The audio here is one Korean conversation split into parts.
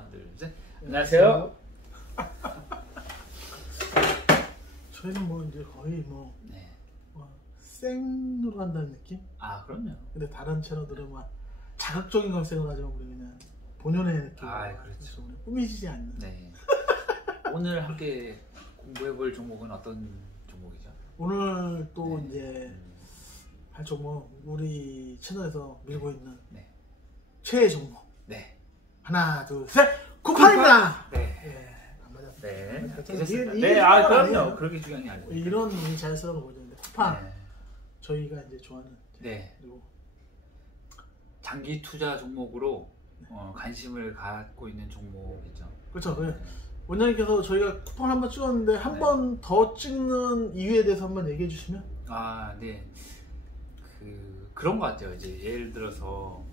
하나, 둘, 셋. 안녕하세요. 저희는 뭐 이제 거의 뭐, 네. 생으로 한다는 느낌? 아, 그럼요. 근데 다른 채널들은 막 자극적인 걸 생으로 하지만 우리 그냥 본연의 느낌. 아, 그렇죠. 꾸미지지 않는. 네. 오늘 함께 공부해볼 종목은 어떤 종목이죠? 오늘 또 네. 이제 할 종목, 우리 채널에서 밀고 있는 네. 최애 종목. 네. 하나, 둘, 셋! 쿠팡입니다! 네. 예, 안 맞았어요. 네. 괜찮습니다. 네, 아, 그럼요. 그렇게 중요한 게 아니고. 이런 자연스러운 거죠. 근데 쿠팡. 네. 저희가 이제 좋아하는. 네. 그리고 장기 투자 종목으로 관심을 갖고 있는 종목이죠. 그렇죠. 원장님께서 저희가 쿠팡 한번 찍었는데 한 번 더 찍는 이유에 대해서 한번 얘기해 주시면. 아, 네. 그런 것 같아요. 이제 예를 들어서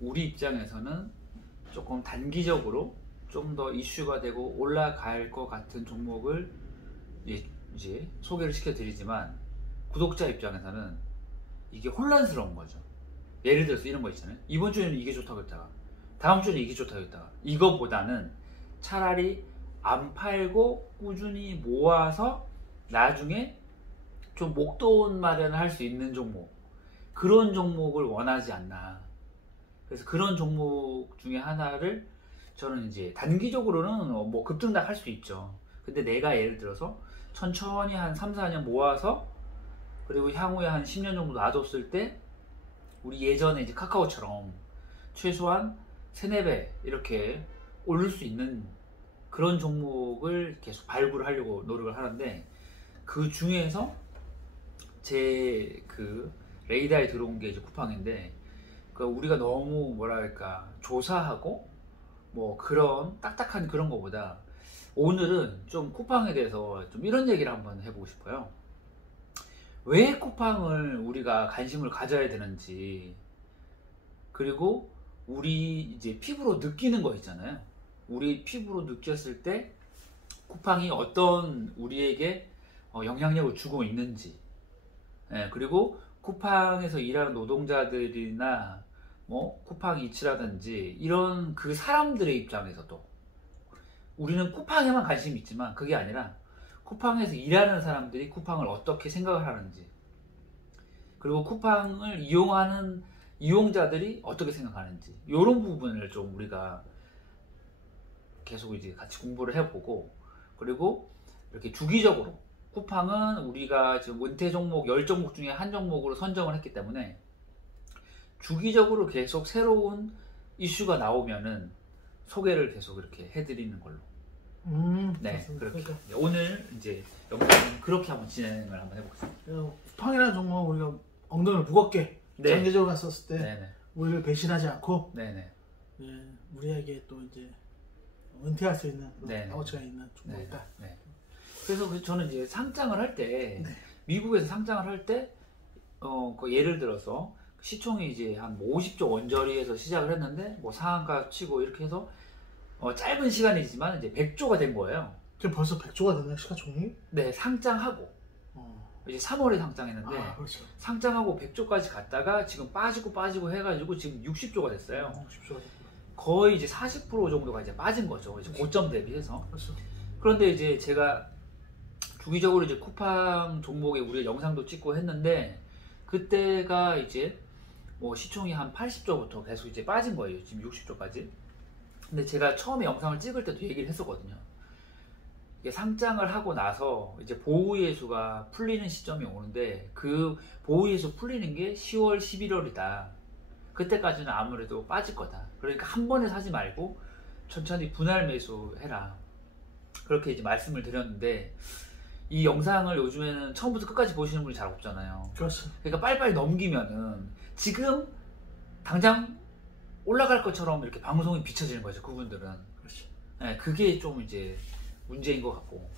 우리 입장에서는 조금 단기적으로 좀 더 이슈가 되고 올라갈 것 같은 종목을 이제 소개를 시켜드리지만 구독자 입장에서는 이게 혼란스러운 거죠. 예를 들어서 이런 거 있잖아요. 이번 주에는 이게 좋다고 했다가 다음 주에는 이게 좋다고 했다가 이거보다는 차라리 안 팔고 꾸준히 모아서 나중에 좀 목돈 마련을 할 수 있는 종목, 그런 종목을 원하지 않나. 그래서 그런 종목 중에 하나를 저는 이제 단기적으로는 뭐 급등락 할 수 있죠. 근데 내가 예를 들어서 천천히 한 3, 4년 모아서 그리고 향후에 한 10년 정도 놔뒀을 때 우리 예전에 이제 카카오처럼 최소한 3, 4배 이렇게 오를 수 있는 그런 종목을 계속 발굴하려고 노력을 하는데, 그 중에서 제 레이더에 들어온 게 이제 쿠팡인데, 우리가 너무 뭐랄까 조사하고 뭐 그런 딱딱한 그런 거보다 오늘은 좀 쿠팡에 대해서 좀 이런 얘기를 한번 해보고 싶어요. 왜 쿠팡을 우리가 관심을 가져야 되는지, 그리고 우리 이제 피부로 느끼는 거 있잖아요. 우리 피부로 느꼈을 때 쿠팡이 어떤 우리에게 영향력을 주고 있는지, 그리고 쿠팡에서 일하는 노동자들이나 뭐 쿠팡 이츠라든지 이런 그 사람들의 입장에서도 우리는 쿠팡에만 관심이 있지만 그게 아니라 쿠팡에서 일하는 사람들이 쿠팡을 어떻게 생각을 하는지, 그리고 쿠팡을 이용하는 이용자들이 어떻게 생각하는지, 이런 부분을 좀 우리가 계속 이제 같이 공부를 해보고, 그리고 이렇게 주기적으로 쿠팡은 우리가 지금 은퇴 종목 10종목 중에 한 종목으로 선정을 했기 때문에 주기적으로 계속 새로운 이슈가 나오면은 소개를 계속 이렇게 해드리는 걸로. 네, 그렇게. 그러니까. 오늘 이제 영상은 그렇게 한번 진행을 한번 해보겠습니다. 쿠팡이라는 종목 우리가 엉덩이를 무겁게 네. 장기적으로 갔었을 때 네네. 우리를 배신하지 않고 네네. 우리에게 또 이제 은퇴할 수 있는 네네. 값어치가 있는 종목이다. 네. 그래서 저는 이제 상장을 할 때, 네. 미국에서 상장을 할 때, 예를 들어서 시총이 이제 한 50조 원저리에서 시작을 했는데, 뭐 상한가 치고 이렇게 해서 짧은 시간이지만 이제 100조가 된 거예요. 지금 벌써 100조가 됐나요, 시가총액이? 네, 상장하고 이제 3월에 상장했는데, 그렇죠. 상장하고 100조까지 갔다가 지금 빠지고 해가지고 지금 60조가 됐어요. 60조가 됐구나. 거의 이제 40% 정도가 이제 빠진 거죠. 이제 고점 대비해서. 그렇죠. 그런데 이제 제가 주기적으로 이제 쿠팡 종목에 우리 영상도 찍고 했는데, 그때가 이제 뭐 시총이 한 80조부터 계속 이제 빠진 거예요. 지금 60조까지. 근데 제가 처음에 영상을 찍을 때도 얘기를 했었거든요. 이게 상장을 하고 나서 이제 보호예수가 풀리는 시점이 오는데, 그 보호예수 풀리는 게 10월, 11월이다. 그때까지는 아무래도 빠질 거다. 그러니까 한 번에 사지 말고 천천히 분할 매수해라. 그렇게 이제 말씀을 드렸는데, 이 영상을 요즘에는 처음부터 끝까지 보시는 분이 잘 없잖아요. 그렇죠. 그러니까 빨리빨리 넘기면은 지금 당장 올라갈 것처럼 이렇게 방송이 비춰지는 거죠, 그분들은. 그렇죠. 네, 그게 좀 이제 문제인 것 같고.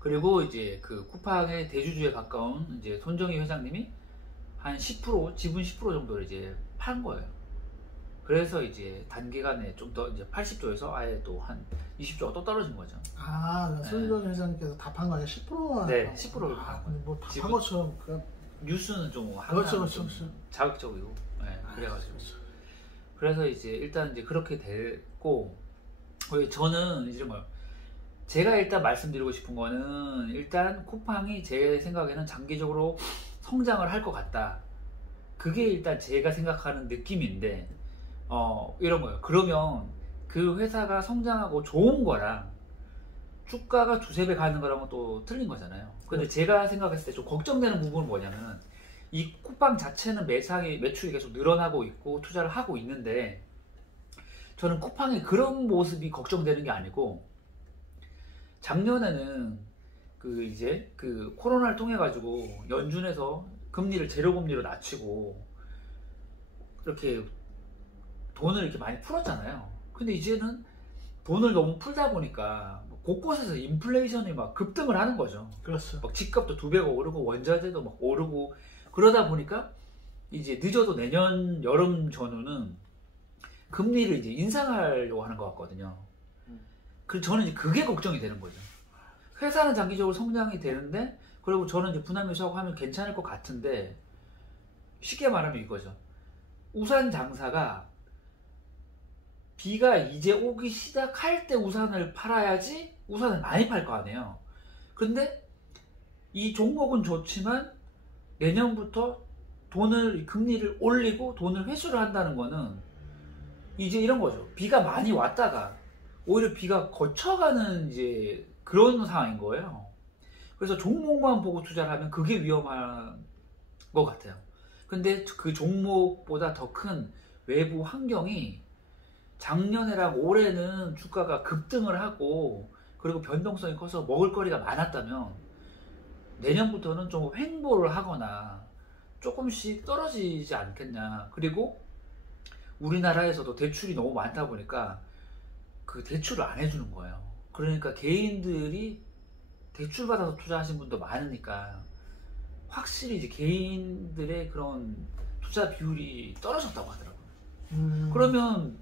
그리고 이제 그 쿠팡의 대주주에 가까운 이제 손정희 회장님이 한 10%, 지분 10% 정도를 이제 판 거예요. 그래서 이제 단기간에 좀 더 이제 80조에서 아예 또 한 20조가 또 떨어진 거죠. 손정희 회장님께서 다 판 거 아니야? 10%만? 네, 10%를 판 거예요. 뭐다 판 것처럼 그냥. 뉴스는 좀 그렇죠, 항상 그렇죠. 좀 자극적이고, 네, 그래가지고. 그렇죠. 그래서 이제 일단 이제 그렇게 됐고, 저는 이제 뭐 제가 일단 말씀드리고 싶은 거는 일단 쿠팡이 제 생각에는 장기적으로 성장을 할 것 같다. 그게 일단 제가 생각하는 느낌인데 이런 거예요. 그러면 그 회사가 성장하고 좋은 거랑 주가가 두세 배 가는 거랑은 또 틀린 거잖아요. 근데 제가 생각했을 때 좀 걱정되는 부분은 뭐냐면 이 쿠팡 자체는 매출이 계속 늘어나고 있고 투자를 하고 있는데 저는 쿠팡의 그런 모습이 걱정되는 게 아니고 작년에는 그 코로나를 통해 가지고 연준에서 금리를 제로 금리로 낮추고 이렇게 돈을 이렇게 많이 풀었잖아요. 근데 이제는 돈을 너무 풀다 보니까 곳곳에서 인플레이션이 막 급등을 하는 거죠. 그렇죠. 막 집값도 2배가 오르고 원자재도 막 오르고 그러다 보니까 이제 늦어도 내년 여름 전후는 금리를 이제 인상하려고 하는 것 같거든요. 그래서 저는 이제 그게 걱정이 되는 거죠. 회사는 장기적으로 성장이 되는데 그리고 저는 이제 분할 매수하고 하면 괜찮을 것 같은데 쉽게 말하면 이거죠. 우산 장사가 비가 이제 오기 시작할 때 우산을 팔아야지 우산을 많이 팔 거 아니에요. 근데 이 종목은 좋지만 내년부터 금리를 올리고 돈을 회수를 한다는 거는 이제 이런 거죠. 비가 많이 왔다가 오히려 비가 거쳐가는 이제 그런 상황인 거예요. 그래서 종목만 보고 투자를 하면 그게 위험한 것 같아요. 근데 그 종목보다 더 큰 외부 환경이 작년에랑 올해는 주가가 급등을 하고 그리고 변동성이 커서 먹을거리가 많았다면 내년부터는 좀 횡보를 하거나 조금씩 떨어지지 않겠냐. 그리고 우리나라에서도 대출이 너무 많다 보니까 그 대출을 안 해주는 거예요. 그러니까 개인들이 대출 받아서 투자하신 분도 많으니까 확실히 이제 개인들의 그런 투자 비율이 떨어졌다고 하더라고요. 그러면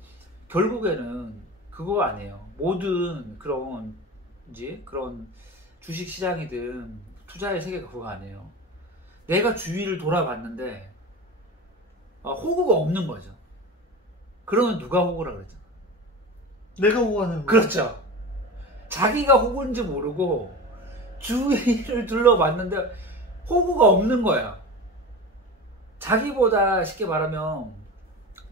결국에는 그거 아니에요. 모든 그런 주식 시장이든 투자의 세계가 그거 아니에요. 내가 주위를 돌아봤는데 호구가 없는 거죠. 그러면 누가 호구라 그러죠? 내가 호구하는 거예요. 그렇죠. 자기가 호구인지 모르고 주위를 둘러봤는데 호구가 없는 거야. 자기보다 쉽게 말하면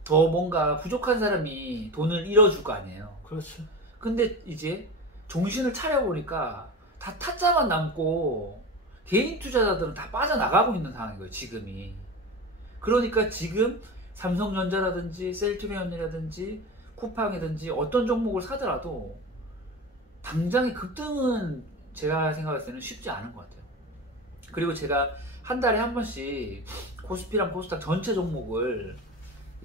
더 뭔가 부족한 사람이 돈을 잃어줄 거 아니에요. 그렇죠. 근데 이제 정신을 차려보니까 다 타짜만 남고 개인 투자자들은 다 빠져나가고 있는 상황인 거예요, 지금이. 그러니까 지금 삼성전자라든지 셀트리온이라든지 쿠팡이든지 어떤 종목을 사더라도 당장의 급등은 제가 생각했을 때는 쉽지 않은 것 같아요. 그리고 제가 한 달에 한 번씩 코스피랑 코스닥 전체 종목을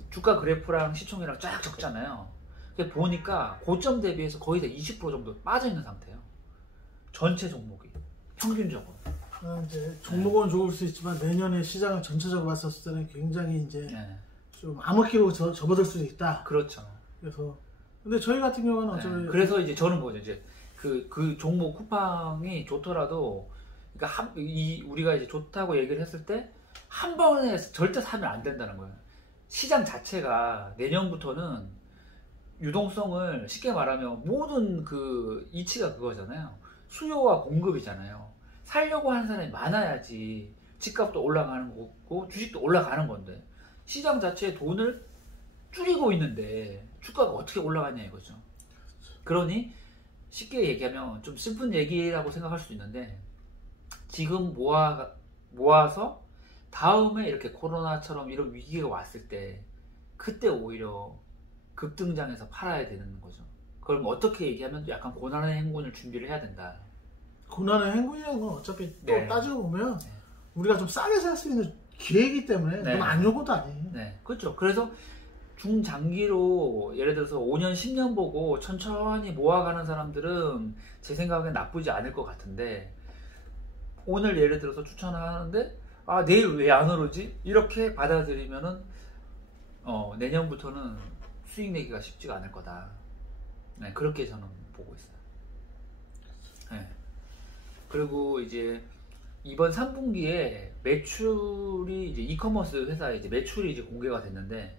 주가 그래프랑 시총이랑 쫙 적잖아요. 근데 보니까 고점 대비해서 거의 다 20% 정도 빠져있는 상태예요. 전체 종목이 평균적으로. 이제 종목은 좋을 수 있지만 내년에 시장을 전체적으로 봤었을 때는 굉장히 이제 좀 암흑기로 접어들 수 있다. 그렇죠. 그래서 근데 저희 같은 경우는 어쩌면 그래서 이제 저는 뭐죠, 이제 그 종목 쿠팡이 좋더라도 그러니까 우리가 이제 좋다고 얘기를 했을 때 한 번에 절대 사면 안 된다는 거예요. 시장 자체가 내년부터는 유동성을 쉽게 말하면 모든 그 이치가 그거잖아요. 수요와 공급이잖아요. 살려고 하는 사람이 많아야지 집값도 올라가는 거고 주식도 올라가는 건데 시장 자체에 돈을 줄이고 있는데 주가가 어떻게 올라가냐 이거죠. 그러니 쉽게 얘기하면 좀 슬픈 얘기라고 생각할 수도 있는데 지금 모아서 다음에 이렇게 코로나처럼 이런 위기가 왔을 때 그때 오히려 급등장에서 팔아야 되는 거죠. 그럼 어떻게 얘기하면 약간 고난의 행군을 준비를 해야 된다. 고난의 행군이라는 건 어차피 또 네. 따지고 보면 우리가 좀 싸게 살 수 있는 기회이기 때문에 너무 안 좋은 것도 아니에요. 네, 그렇죠. 그래서 중장기로 예를 들어서 5년, 10년 보고 천천히 모아가는 사람들은 제 생각엔 나쁘지 않을 것 같은데 오늘 예를 들어서 추천하는데 내일 왜 안 오르지? 이렇게 받아들이면은 내년부터는 수익 내기가 쉽지가 않을 거다. 네, 그렇게 저는 보고 있어요. 네. 그리고 이제 이번 3분기에 매출이 이제 이커머스 회사의 이제 매출이 이제 공개가 됐는데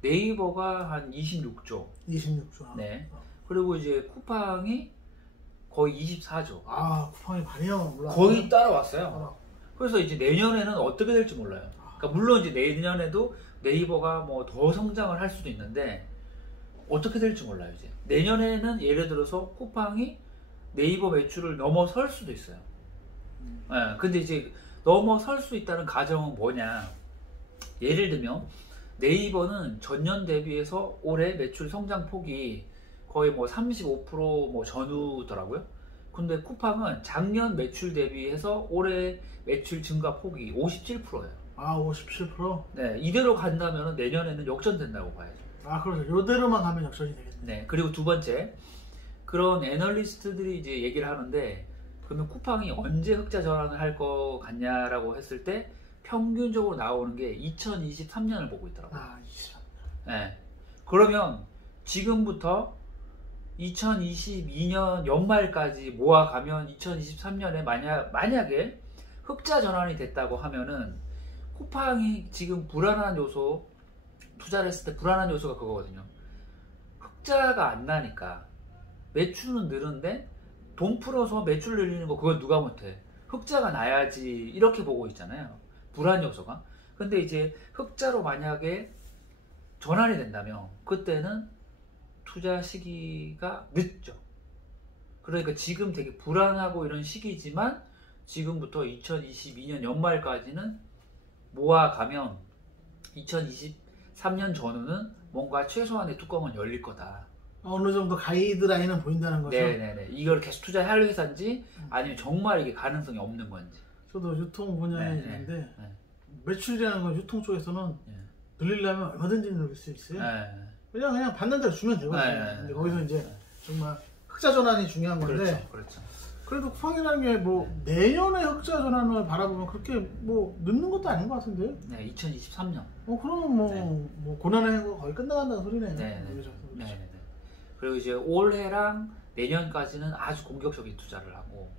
네이버가 한 26조. 26조. 네. 그리고 이제 쿠팡이 거의 24조. 아, 쿠팡이 반이나 올라. 거의 따라왔어요. 그래서 이제 내년에는 어떻게 될지 몰라요. 그러니까 물론 이제 내년에도 네이버가 뭐 더 성장을 할 수도 있는데 어떻게 될지 몰라요. 이제 내년에는 예를 들어서 쿠팡이 네이버 매출을 넘어설 수도 있어요. 근데 이제 넘어설 수 있다는 가정은 뭐냐? 예를 들면 네이버는 전년 대비해서 올해 매출 성장 폭이 거의 뭐 35% 전후더라고요. 근데 쿠팡은 작년 매출 대비해서 올해 매출 증가 폭이 57%예요. 아, 57%? 네, 이대로 간다면 내년에는 역전된다고 봐야죠. 아, 그렇죠. 이대로만 가면 역전이 되겠네. 네, 그리고 두 번째, 그런 애널리스트들이 이제 얘기를 하는데, 그러면 쿠팡이 언제 흑자 전환을 할 것 같냐라고 했을 때 평균적으로 나오는 게 2023년을 보고 있더라고요. 아, 23년. 네. 그러면 지금부터 2022년 연말까지 모아가면 2023년에 만약에 흑자 전환이 됐다고 하면은 쿠팡이 지금 불안한 요소, 투자를 했을 때 불안한 요소가 그거거든요. 흑자가 안 나니까 매출은 늘은데 돈 풀어서 매출 늘리는 거 그건 누가 못해. 흑자가 나야지 이렇게 보고 있잖아요. 불안 요소가. 근데 이제 흑자로 만약에 전환이 된다면 그때는 투자 시기가 늦죠. 그러니까 지금 되게 불안하고 이런 시기지만 지금부터 2022년 연말까지는 모아가면 2023년 전후는 뭔가 최소한의 뚜껑은 열릴 거다. 어느 정도 가이드라인은 보인다는 거죠? 네네네. 이걸 계속 투자할 회사인지 아니면 정말 이게 가능성이 없는 건지. 저도 유통 분야에 네, 있는데 네. 매출이라는 건 유통 쪽에서는 네. 늘리려면 얼마든지 늘릴 수 있어요. 네. 그냥 받는 대로 주면 되거든요. 네. 근데 거기서 이제 정말 흑자 전환이 중요한 건데 그렇죠. 그렇죠. 그래도 쿠팡이라는 게 뭐 내년에 흑자 전환을 바라보면 그렇게 뭐 늦는 것도 아닌 것 같은데요? 네, 2023년. 그러면 뭐, 네. 뭐 고난의 행보가 거의 끝나간다는 소리네요. 네, 네. 그렇죠. 네. 그리고 이제 올해랑 내년까지는 아주 공격적인 투자를 하고,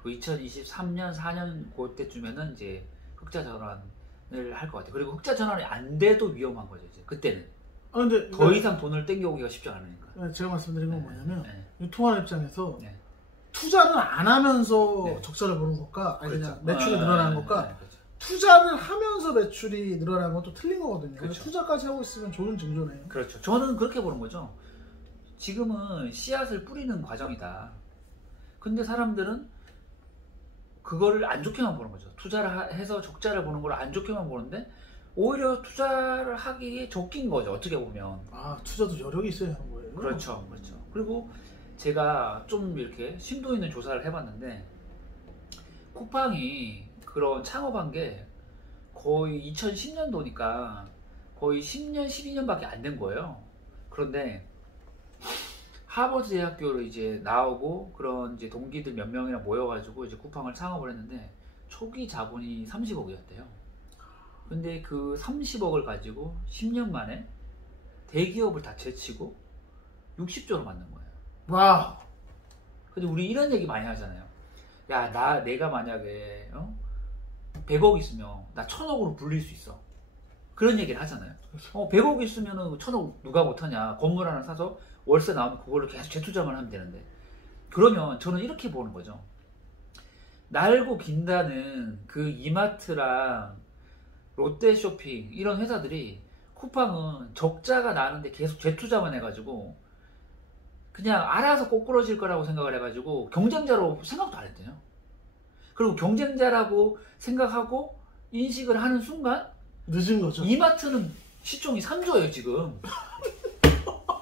그 2023년, 4년 그때쯤에는 이제 흑자 전환을 할 것 같아요. 그리고 흑자 전환이 안 돼도 위험한 거죠, 이제 그때는. 근데 더 이상 돈을 땡겨오기가 쉽지 않으니까. 제가 말씀드린 건 뭐냐면 네. 유통하는 입장에서 네. 투자를 안 하면서 네. 적자를 보는 것과 아니 그렇죠. 그냥 매출이 늘어나는 것과 그렇죠. 투자를 하면서 매출이 늘어나는 건 또 틀린 거거든요. 그렇죠. 투자까지 하고 있으면 좋은 징조네요. 그렇죠. 저는 그렇게 보는 거죠. 지금은 씨앗을 뿌리는 과정이다. 근데 사람들은 그거를 안 좋게만 보는 거죠. 투자를 해서 적자를 보는 걸 안 좋게만 보는데 오히려 투자를 하기에 적긴 거죠. 어떻게 보면. 아, 투자도 여력이 있어야 하는 거예요. 그렇죠. 그렇죠. 그리고 제가 좀 이렇게 심도 있는 조사를 해봤는데 쿠팡이 그런 창업한 게 거의 2010년도니까 거의 10년, 12년밖에 안 된 거예요. 그런데 하버드 대학교를 이제 나오고 그런 이제 동기들 몇 명이나 모여가지고 이제 쿠팡을 창업을 했는데 초기 자본이 30억이었대요. 근데 그 30억을 가지고 10년 만에 대기업을 다 제치고 60조를 만든 거예요. 와. 근데 우리 이런 얘기 많이 하잖아요. 야, 내가 만약에 100억 있으면 나 1000억으로 불릴 수 있어. 그런 얘기를 하잖아요. 100억 있으면 1000억 누가 못하냐. 건물 하나 사서 월세 나오면 그걸로 계속 재투자만 하면 되는데. 그러면 저는 이렇게 보는 거죠. 날고 긴다는 그 이마트랑 롯데쇼핑 이런 회사들이 쿠팡은 적자가 나는데 계속 재투자만 해가지고 그냥 알아서 꼬꾸러질 거라고 생각을 해가지고 경쟁자로 생각도 안 했대요. 그리고 경쟁자라고 생각하고 인식을 하는 순간 늦은 거죠. 이마트는 시총이 3조예요 지금.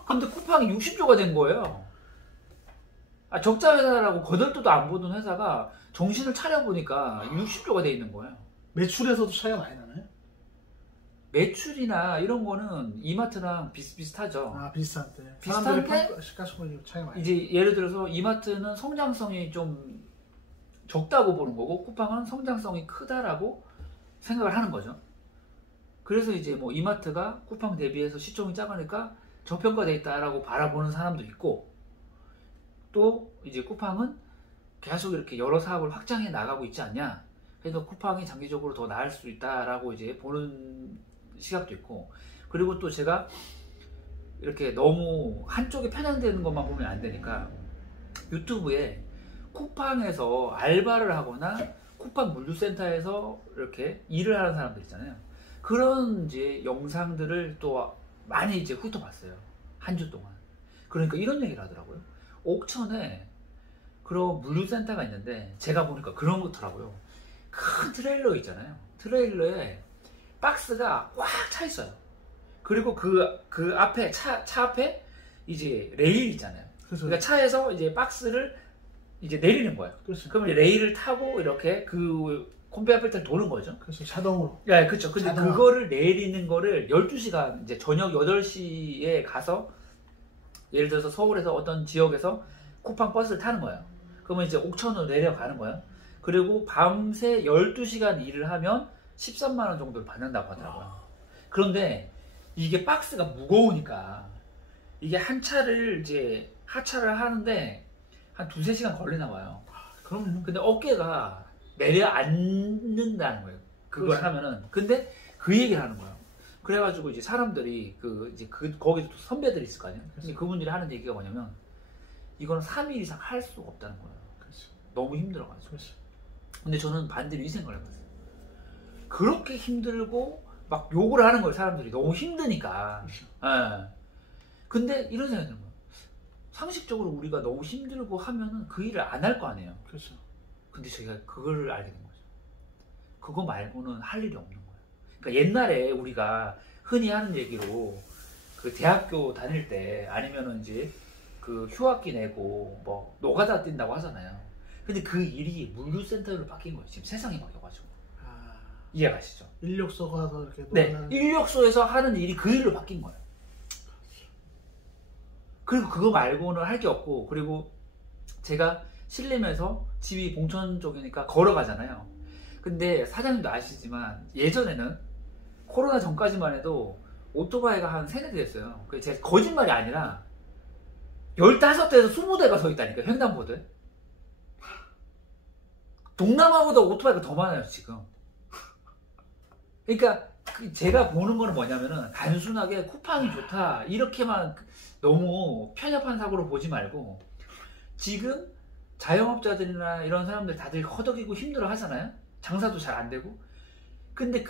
근데 쿠팡이 60조가 된 거예요. 적자 회사라고 거들떠도 안 보던 회사가 정신을 차려보니까 60조가 돼 있는 거예요. 매출에서도 차이가 많이 나나요? 매출이나 이런 거는 이마트랑 비슷비슷하죠. 아, 비슷한데. 비슷한 게 시가총액이 차이가 많이 이제 예를 들어서 이마트는 성장성이 좀 적다고 보는 거고 쿠팡은 성장성이 크다라고 생각을 하는 거죠. 그래서 이제 뭐 이마트가 쿠팡 대비해서 시총이 작으니까 저평가돼 있다라고 바라보는 사람도 있고 또 이제 쿠팡은 계속 이렇게 여러 사업을 확장해 나가고 있지 않냐. 그래서 쿠팡이 장기적으로 더 나을 수 있다라고 이제 보는 시각도 있고 그리고 또 제가 이렇게 너무 한쪽에 편향되는 것만 보면 안 되니까 유튜브에 쿠팡에서 알바를 하거나 쿠팡 물류센터에서 이렇게 일을 하는 사람들 있잖아요. 그런 이제 영상들을 또 많이 이제 훑어봤어요. 한 주 동안. 그러니까 이런 얘기를 하더라고요. 옥천에 그런 물류센터가 있는데 제가 보니까 그런 거더라고요. 큰 트레일러 있잖아요. 트레일러에 박스가 꽉 차 있어요. 그리고 그 앞에 차 앞에 이제 레일 있잖아요. 그러니까 차에서 이제 박스를 이제 내리는 거예요. 그렇죠. 그러면 레일을 타고 이렇게 그 콘베어 벨트를 도는 거죠. 그래서 자동으로. 네, 그렇죠. 근데 그거를 내리는 거를 12시간 이제 저녁 8시에 가서 예를 들어서 서울에서 어떤 지역에서 쿠팡 버스를 타는 거예요. 그러면 이제 옥천으로 내려가는 거예요. 그리고 밤새 12시간 일을 하면 13만 원 정도를 받는다고 하더라고요. 그런데 이게 박스가 무거우니까 이게 한 차를 이제 하차를 하는데 한 2-3시간 걸리나 봐요. 그럼요. 근데 어깨가 내려앉는다는 거예요. 그걸 그렇죠. 하면은. 근데 그 얘기를 하는 거예요. 그래가지고 이제 사람들이 거기도 또 선배들이 있을 거 아니에요. 그래서 그분들이 하는 얘기가 뭐냐면 이거는 3일 이상 할 수가 없다는 거예요. 그렇죠. 너무 힘들어가지고. 그렇죠. 근데 저는 반대로 이 생각을 해봤어요. 그렇게 힘들고 막 욕을 하는 거예요. 사람들이 너무 힘드니까. 그렇죠. 예. 근데 이런 생각이 드는 거예요. 상식적으로 우리가 너무 힘들고 하면은 그 일을 안 할 거 아니에요. 그렇죠. 근데 제가 그거를 알게 된 거죠. 그거 말고는 할 일이 없는 거예요. 그러니까 옛날에 우리가 흔히 하는 얘기로 그 대학교 다닐 때 아니면은 이제 그 휴학기 내고 뭐 노가다 뛴다고 하잖아요. 근데 그 일이 물류센터로 바뀐 거예요. 지금 세상이 바뀌어가지고. 이해가시죠? 인력소 가서 이렇게 네, 인력소에서 하는 일이 그 일로 바뀐 거예요. 그리고 그거 말고는 할 게 없고, 그리고 제가 신림에서 집이 봉천 쪽이니까 걸어가잖아요. 근데 사장님도 아시지만 예전에는 코로나 전까지만 해도 오토바이가 한 3-4대 됐어요. 그게 제가 거짓말이 아니라 15대에서 20대가 서 있다니까요. 횡단보도에. 동남아보다 오토바이가 더 많아요 지금. 그러니까 제가 보는 거는 뭐냐면은 단순하게 쿠팡이 좋다 이렇게만 너무 편협한 사고로 보지 말고, 지금 자영업자들이나 이런 사람들 다들 허덕이고 힘들어 하잖아요. 장사도 잘 안 되고. 근데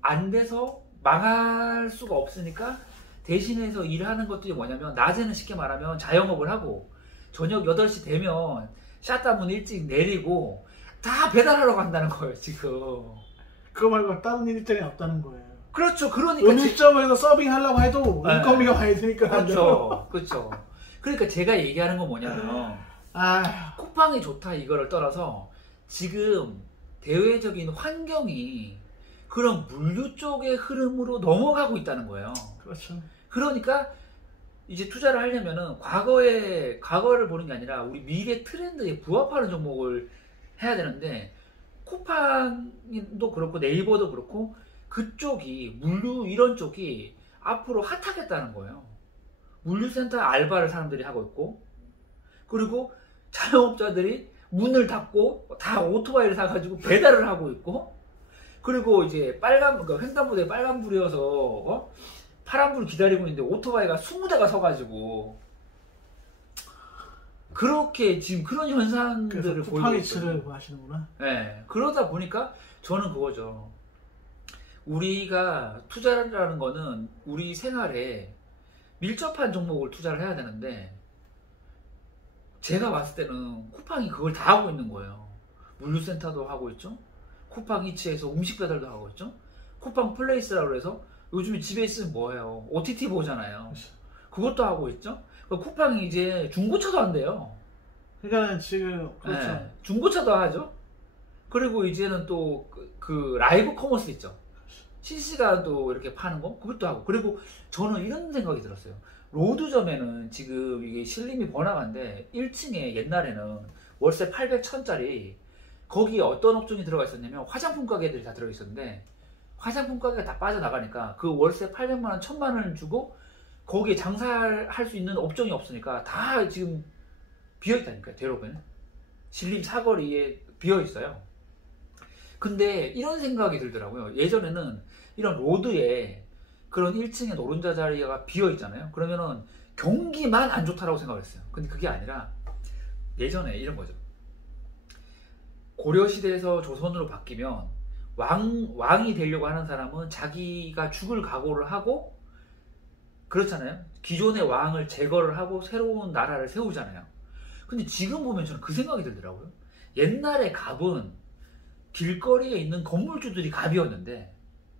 안 돼서 망할 수가 없으니까 대신해서 일하는 것들이 뭐냐면 낮에는 쉽게 말하면 자영업을 하고 저녁 8시 되면 샷다문 일찍 내리고 다 배달하러 간다는 거예요 지금. 그거 말고 다른 일들이 없다는 거예요. 그렇죠. 그러니까 음식점에서 서빙하려고 해도 인건비가 많이 드니까. 그렇죠. 그렇죠. 그러니까 제가 얘기하는 건 뭐냐면 쿠팡이 좋다 이거를 떠나서 지금 대외적인 환경이 그런 물류 쪽의 흐름으로 넘어가고 있다는 거예요. 그렇죠. 그러니까 이제 투자를 하려면은 과거를 보는 게 아니라 우리 미래 트렌드에 부합하는 종목을 해야 되는데, 쿠팡도 그렇고 네이버도 그렇고 그쪽이 물류 이런 쪽이 앞으로 핫하겠다는 거예요. 물류센터 알바를 사람들이 하고 있고, 그리고 자영업자들이 문을 닫고 다 오토바이를 사가지고 배달을 하고 있고, 그리고 이제 횡단보도에 빨간불이어서 파란불 기다리고 있는데 오토바이가 20대가 서가지고 그렇게 지금 그런 현상들을 보이고 쿠팡 이츠를 하시는구나. 네, 그러다 보니까 저는 그거죠. 우리가 투자라는 거는 우리 생활에 밀접한 종목을 투자를 해야 되는데, 제가 봤을 때는 쿠팡이 그걸 다 하고 있는 거예요. 물류센터도 하고 있죠. 쿠팡 이츠에서 음식 배달도 하고 있죠. 쿠팡 플레이스라고 해서 요즘에 집에 있으면 뭐예요? OTT 보잖아요. 그것도 하고 있죠. 쿠팡이 이제 중고차도 한대요. 그러니까 지금 그렇죠. 네, 중고차도 하죠. 그리고 이제는 또 그 라이브 커머스 있죠. 실시간도 이렇게 파는 거 그것도 하고. 그리고 저는 이런 생각이 들었어요. 로드점에는 지금 이게 신림이 번화가인데 1층에 옛날에는 월세 800, 1000짜리 거기에 어떤 업종이 들어가 있었냐면 화장품 가게들이 다 들어가 있었는데, 화장품 가게가 다 빠져나가니까 그 월세 800만 원, 1000만 원을 주고 거기에 장사할 수 있는 업종이 없으니까 다 지금 비어있다니까요. 대로변에 신림 사거리에 비어있어요. 근데 이런 생각이 들더라고요. 예전에는 이런 로드에 그런 1층에 노른자 자리가 비어 있잖아요. 그러면은 경기만 안 좋다라고 생각을 했어요. 근데 그게 아니라 예전에 이런 거죠. 고려시대에서 조선으로 바뀌면 왕이 되려고 하는 사람은 자기가 죽을 각오를 하고 그렇잖아요. 기존의 왕을 제거를 하고 새로운 나라를 세우잖아요. 근데 지금 보면 저는 그 생각이 들더라고요. 옛날에 갑은 길거리에 있는 건물주들이 갑이었는데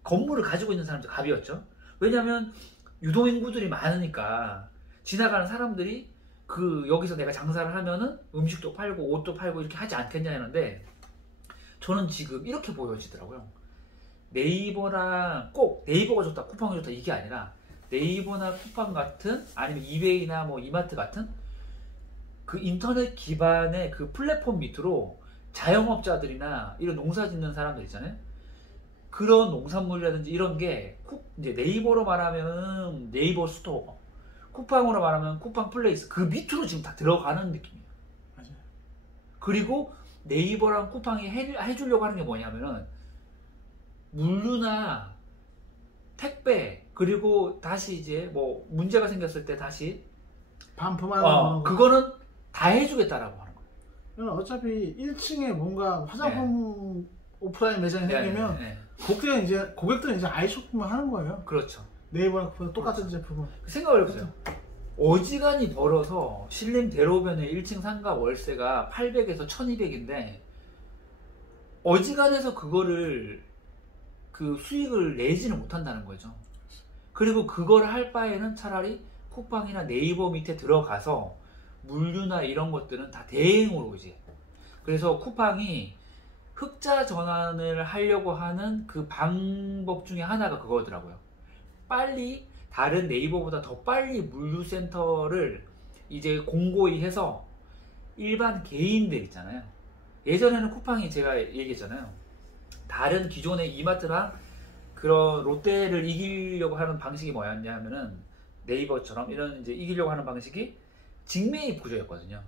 건물을 가지고 있는 사람도 갑이었죠. 왜냐하면 유동인구들이 많으니까 지나가는 사람들이 여기서 내가 장사를 하면은 음식도 팔고 옷도 팔고 이렇게 하지 않겠냐 하는데 저는 지금 이렇게 보여지더라고요. 네이버나 꼭 네이버가 좋다, 쿠팡이 좋다 이게 아니라 네이버나 쿠팡 같은 아니면 이베이나 뭐 이마트 같은 그 인터넷 기반의 그 플랫폼 밑으로 자영업자들이나 이런 농사 짓는 사람들 있잖아요. 그런 농산물이라든지 이런 게 이제 네이버로 말하면 네이버 스토어, 쿠팡으로 말하면 쿠팡 플레이스 그 밑으로 지금 다 들어가는 느낌이에요. 맞아요. 그리고 네이버랑 쿠팡이 해주려고 하는 게 뭐냐면은 물류나 택배 그리고 다시 이제 뭐 문제가 생겼을 때 다시 반품하는 그거는 다 해주겠다라고 하는 거예요. 어차피 1층에 뭔가 화장품 오프라인 매장이 생기면 고객들은 이제 아이쇼핑만 하는 거예요. 그렇죠. 네이버랑 쿠팡 똑같은 제품은. 생각을 해보세요. 어지간히 벌어서 신림 대로변의 1층 상가 월세가 800에서 1200인데 어지간해서 그거를 그 수익을 내지는 못한다는 거죠. 그리고 그걸 할 바에는 차라리 쿠팡이나 네이버 밑에 들어가서 물류나 이런 것들은 다 대행으로 이제 그래서 쿠팡이 흑자 전환을 하려고 하는 그 방법 중에 하나가 그거더라고요. 빨리 다른 네이버보다 더 빨리 물류센터를 이제 공고히 해서 일반 개인들 있잖아요. 예전에는 쿠팡이 제가 얘기했잖아요. 다른 기존의 이마트랑 그런 롯데를 이기려고 하는 방식이 뭐였냐면은 네이버처럼 이런 이제 이기려고 하는 방식이 직매입 구조였거든요.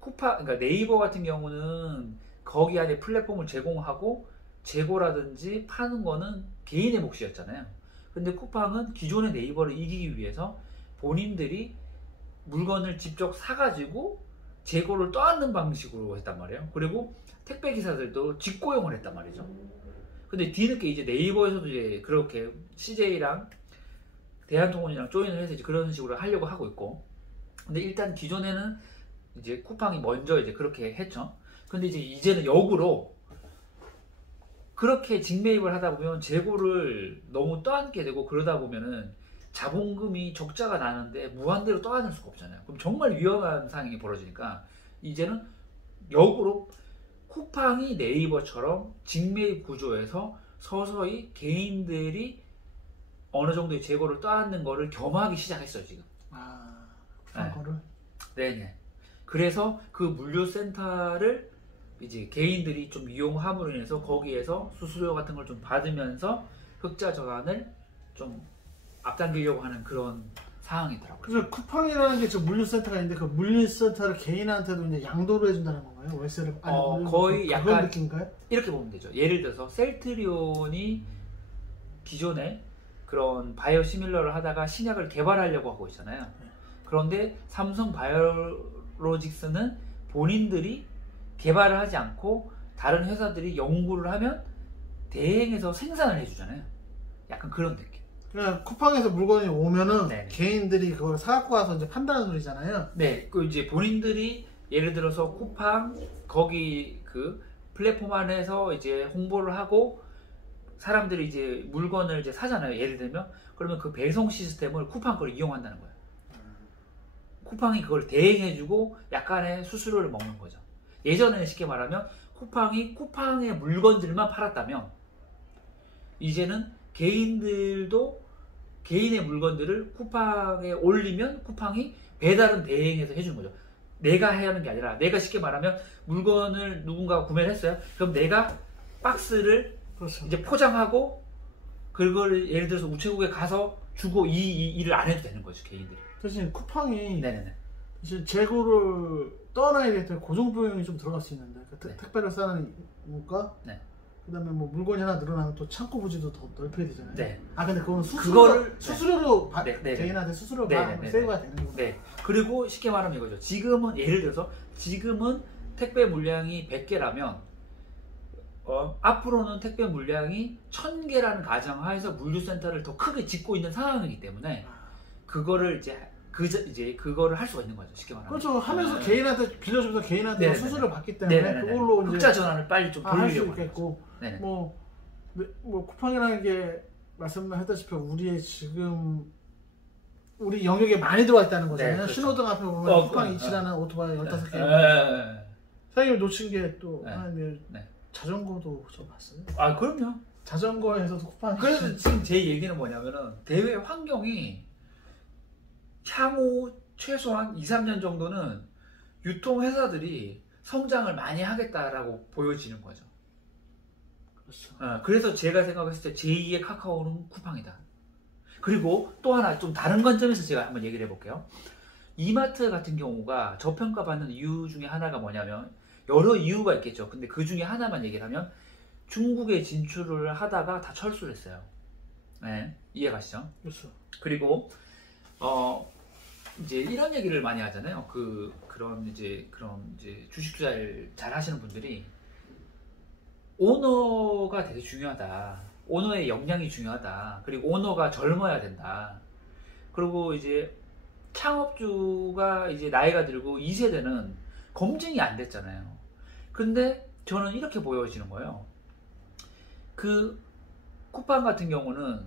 그러니까 네이버 같은 경우는 거기 안에 플랫폼을 제공하고 재고라든지 파는 거는 개인의 몫이었잖아요. 근데 쿠팡은 기존의 네이버를 이기기 위해서 본인들이 물건을 직접 사가지고 재고를 떠안는 방식으로 했단 말이에요. 그리고 택배 기사들도 직고용을 했단 말이죠. 근데 뒤늦게 이제 네이버에서도 이제 그렇게 CJ랑 대한통운이랑 조인을 해서 이제 그런 식으로 하려고 하고 있고, 근데 일단 기존에는 이제 쿠팡이 먼저 이제 그렇게 했죠. 근데 이제는 역으로 그렇게 직매입을 하다 보면 재고를 너무 떠안게 되고 그러다 보면은 자본금이 적자가 나는데 무한대로 떠안을 수가 없잖아요. 그럼 정말 위험한 상황이 벌어지니까 이제는 역으로 쿠팡이 네이버처럼 직매입 구조에서 서서히 개인들이 어느 정도의 재고를 떠안는 거를 겸하기 시작했어요, 지금. 그거를? 네네. 그래서 그 물류센터를 이제 개인들이 좀 이용함으로 인해서 거기에서 수수료 같은 걸 좀 받으면서 흑자 전환을 좀 앞당기려고 하는 그런 상황이더라고요. 그래서 쿠팡이라는 게 저 물류센터가 있는데 그 물류센터를 개인한테도 이제 양도를 해준다는 건가요? 월세를? 거의 약간 느낌인가요? 이렇게 보면 되죠. 예를 들어서 셀트리온이 기존에 그런 바이오 시밀러를 하다가 신약을 개발하려고 하고 있잖아요. 그런데 삼성 바이오로직스는 본인들이 개발을 하지 않고 다른 회사들이 연구를 하면 대행해서 생산을 해주잖아요. 약간 그런 느낌. 그냥 쿠팡에서 물건이 오면은 개인들이 그걸 사갖고 와서 이제 판다는 소리잖아요. 네, 그 이제 본인들이 예를 들어서 쿠팡 거기 그 플랫폼 안에서 이제 홍보를 하고 사람들이 이제 물건을 이제 사잖아요. 예를 들면 그러면 그 배송 시스템을 쿠팡 걸 이용한다는 거예요. 쿠팡이 그걸 대행해주고 약간의 수수료를 먹는 거죠. 예전에는 쉽게 말하면 쿠팡이 쿠팡의 물건들만 팔았다면 이제는 개인들도 개인의 물건들을 쿠팡에 올리면 쿠팡이 배달은 대행해서 해주는 거죠. 내가 해야 하는 게 아니라 내가 쉽게 말하면 물건을 누군가가 구매를 했어요. 그럼 내가 박스를 이제 포장하고 그걸 예를 들어서 우체국에 가서 주고 이 일을 안 해도 되는 거죠, 개인들이. 대신 쿠팡이 네네네. 이제 재고를 떠나야 될 때 고정 비용이 좀 들어갈 수 있는데 택배를 싸는 이유가 그다음에 뭐 물건이 하나 늘어나면 또 창고 부지도 더 넓혀야 되잖아요. 네. 근데 그건 그거를 수수료로 네. 개인한테 수수료 네. 세이브가 되는 거고. 네. 그리고 쉽게 말하면 이거죠. 지금은 예를 들어서 지금은 택배 물량이 100개라면 앞으로는 택배 물량이 1000개라는 가정하에서 물류센터를 더 크게 짓고 있는 상황이기 때문에 그거를 이제 그거를 할 수가 있는 거죠. 쉽게 말하면. 그렇죠. 하면서 개인한테 빌려주면서 개인한테 수수료를 받기 때문에 그걸로 이제 흑자 전환을 빨리 좀 할 수 돌리려고 있겠고 뭐 쿠팡이라는 게 말씀하셨다시피 우리 영역에 많이 들어와 있다는 거잖아요. 그렇죠. 신호등 앞에 보면 쿠팡 이치라는 오토바이 15개 사장님이 놓친 게 또 자전거도 저 봤어요. 아 그럼요. 자전거에서도 쿠팡. 그래서 지금 제 얘기는 뭐냐면은 대외 환경이 향후 최소한 2, 3년 정도는 유통회사들이 성장을 많이 하겠다라고 보여지는 거죠. 그렇죠. 그래서 제가 생각했을 때 제2의 카카오는 쿠팡이다. 그리고 또 하나 좀 다른 관점에서 제가 한번 얘기를 해볼게요. 이마트 같은 경우가 저평가받는 이유 중에 하나가 뭐냐면 여러 이유가 있겠죠. 근데 그 중에 하나만 얘기를 하면 중국에 진출을 하다가 다 철수를 했어요. 네, 이해가시죠? 그렇죠. 그리고 이제 이런 얘기를 많이 하잖아요. 그런 이제 주식 투자를 잘 하시는 분들이 오너가 되게 중요하다. 오너의 역량이 중요하다. 그리고 오너가 젊어야 된다. 그리고 이제 창업주가 이제 나이가 들고 2세대는 검증이 안 됐잖아요. 근데 저는 이렇게 보여지는 거예요. 그 쿠팡 같은 경우는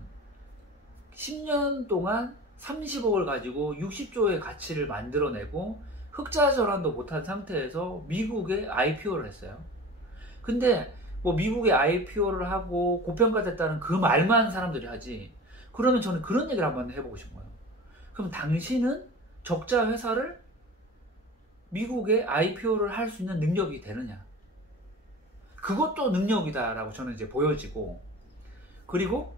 10년 동안 30억을 가지고 60조의 가치를 만들어내고 흑자 전환도 못한 상태에서 미국에 IPO를 했어요. 근데 뭐 미국에 IPO를 하고 고평가됐다는 그 말만 사람들이 하지. 그러면 저는 그런 얘기를 한번 해보고 싶은 거예요. 그럼 당신은 적자 회사를 미국에 IPO를 할 수 있는 능력이 되느냐? 그것도 능력이다라고 저는 이제 보여지고, 그리고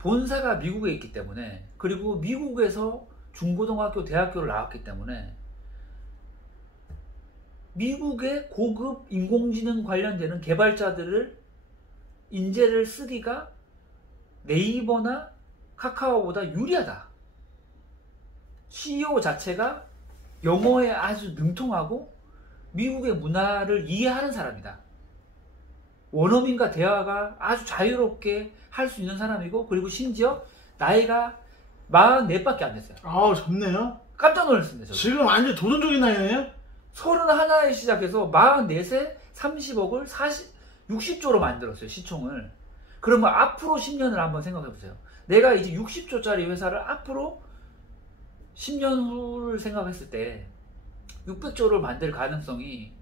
본사가 미국에 있기 때문에, 그리고 미국에서 중고등학교, 대학교를 나왔기 때문에 미국의 고급 인공지능 관련되는 개발자들을 인재를 쓰기가 네이버나 카카오보다 유리하다. CEO 자체가 영어에 아주 능통하고 미국의 문화를 이해하는 사람이다. 원어민과 대화가 아주 자유롭게 할 수 있는 사람이고, 그리고 심지어 나이가 44밖에 안 됐어요. 아우, 좋네요. 깜짝 놀랐습니다. 저도. 지금 완전 도전적인 나이네요? 31에 시작해서 44세 30억을 60조로 만들었어요, 시총을. 그러면 앞으로 10년을 한번 생각해 보세요. 내가 이제 60조짜리 회사를 앞으로 10년 후를 생각했을 때 600조를 만들 가능성이,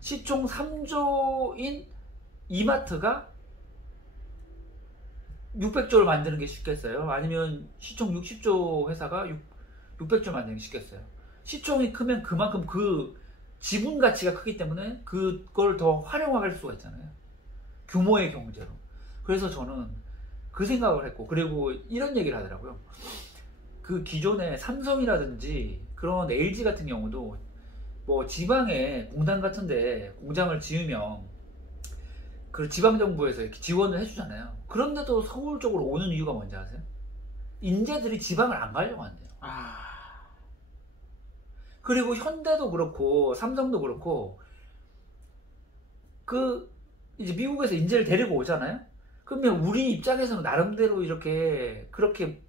시총 3조인 이마트가 600조를 만드는 게 쉽겠어요? 아니면 시총 60조 회사가 600조 만드는 게 쉽겠어요? 시총이 크면 그만큼 그 지분 가치가 크기 때문에 그걸 더 활용할 수가 있잖아요. 규모의 경제로. 그래서 저는 그 생각을 했고, 그리고 이런 얘기를 하더라고요. 그 기존에 삼성이라든지 그런 LG 같은 경우도 뭐 지방에 공단 같은데 공장을 지으면 그 지방정부에서 이렇게 지원을 해주잖아요. 그런데도 서울 쪽으로 오는 이유가 뭔지 아세요? 인재들이 지방을 안 가려고 한대요. 그리고 현대도 그렇고 삼성도 그렇고 이제 미국에서 인재를 데리고 오잖아요. 그러면 우리 입장에서는 나름대로 그렇게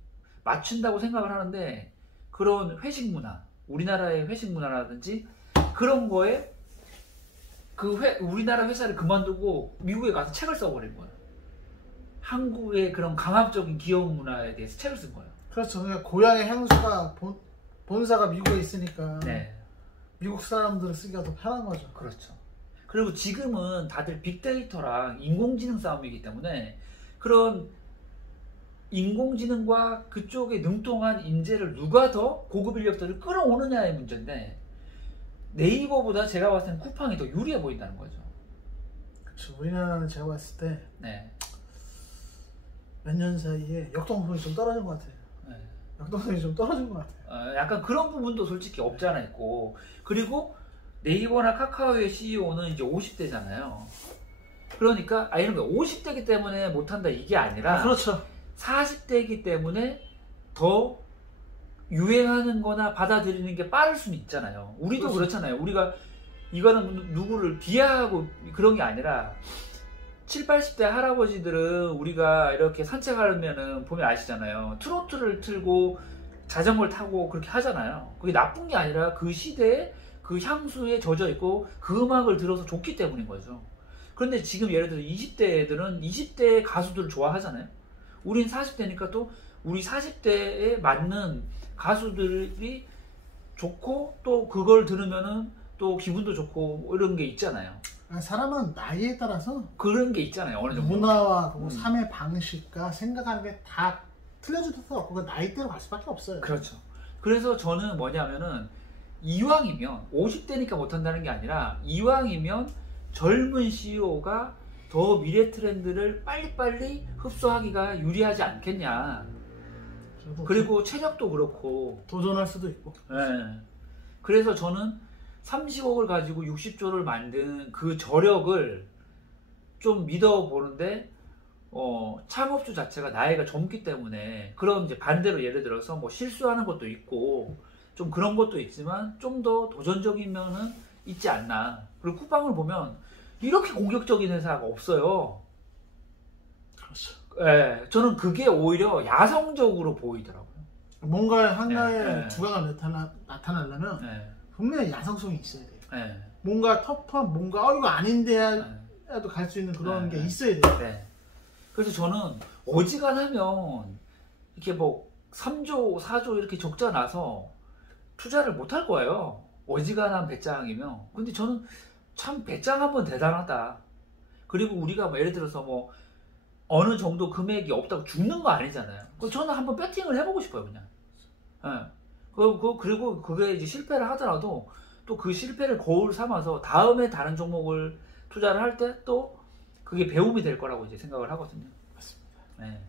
맞춘다고 생각을 하는데, 그런 회식 문화, 우리나라의 회식 문화라든지 그런 거에 우리나라 회사를 그만두고 미국에 가서 책을 써버린 거예요. 한국의 그런 강압적인 기업 문화에 대해서 책을 쓴 거예요. 그렇죠. 그러니까 고향의 향수가 본사가 미국에 있으니까 미국 사람들을 쓰기가 더 편한 거죠. 그렇죠. 그리고 지금은 다들 빅데이터랑 인공지능 싸움이기 때문에 그런 인공지능과 그쪽에 능통한 인재를 누가 더 고급 인력들을 끌어오느냐의 문제인데, 네이버보다 제가 봤을 때는 쿠팡이 더 유리해 보인다는 거죠. 그렇죠. 우리나라는 제가 봤을 때 몇 년 사이에 역동성이 좀 떨어진 것 같아요. 역동성이 좀 떨어진 것 같아요. 약간 그런 부분도 솔직히 없지 않아 있고, 그리고 네이버나 카카오의 CEO는 이제 50대잖아요. 그러니까 이런 거 50대이기 때문에 못한다 이게 아니라 그렇죠. 40대이기 때문에 더 유행하는 거나 받아들이는 게 빠를 수는 있잖아요. 우리도 그렇죠. 그렇잖아요. 우리가 이거는 누구를 비하하고 그런 게 아니라 7, 80대 할아버지들은 우리가 이렇게 산책하면은 보면 아시잖아요. 트로트를 틀고 자전거를 타고 그렇게 하잖아요. 그게 나쁜 게 아니라 그 시대에 그 향수에 젖어 있고 그 음악을 들어서 좋기 때문인 거죠. 그런데 지금 예를 들어 20대 애들은 20대 가수들을 좋아하잖아요. 우린 40대니까 또 우리 40대에 맞는 가수들이 좋고 또 그걸 들으면은 또 기분도 좋고 이런 게 있잖아요. 사람은 나이에 따라서 그런 게 있잖아요. 어느 정도 문화와 삶의 방식과 생각하는 게 다 틀려질 수도 없고 그 나이대로 갈 수밖에 없어요. 그렇죠. 그래서 저는 뭐냐면은 이왕이면 50대니까 못한다는 게 아니라 이왕이면 젊은 CEO가 더 미래 트렌드를 빨리빨리 흡수하기가 유리하지 않겠냐. 그리고 체력도 그렇고 도전할 수도 있고. 네. 그래서 저는 30억을 가지고 60조를 만든 그 저력을 좀 믿어보는데 창업주 자체가 나이가 젊기 때문에 그럼 이제 반대로 예를 들어서 뭐 실수하는 것도 있고 좀 그런 것도 있지만 좀 더 도전적인 면은 있지 않나. 그리고 쿠팡을 보면 이렇게 공격적인 회사가 없어요. 그렇죠. 네, 저는 그게 오히려 야성적으로 보이더라고요. 뭔가 하나의 주가가 나타나려면 네. 분명히 야성성이 있어야 돼요. 네. 뭔가 터프한 뭔가 이거 아닌데 해도 갈 수 있는 그런 게 있어야 돼요. 네. 그래서 저는 어지간하면 이렇게 뭐 3조, 4조 이렇게 적자 나서 투자를 못 할 거예요. 어지간한 배짱이면. 근데 저는 참 배짱 한번 대단하다. 그리고 우리가 뭐 예를 들어서 뭐 어느 정도 금액이 없다고 죽는 거 아니잖아요. 저는 한번 배팅을 해보고 싶어요, 그냥. 네. 그리고 그게 이제 실패를 하더라도 또 그 실패를 거울 삼아서 다음에 다른 종목을 투자를 할 때 또 그게 배움이 될 거라고 이제 생각을 하거든요. 맞습니다. 네.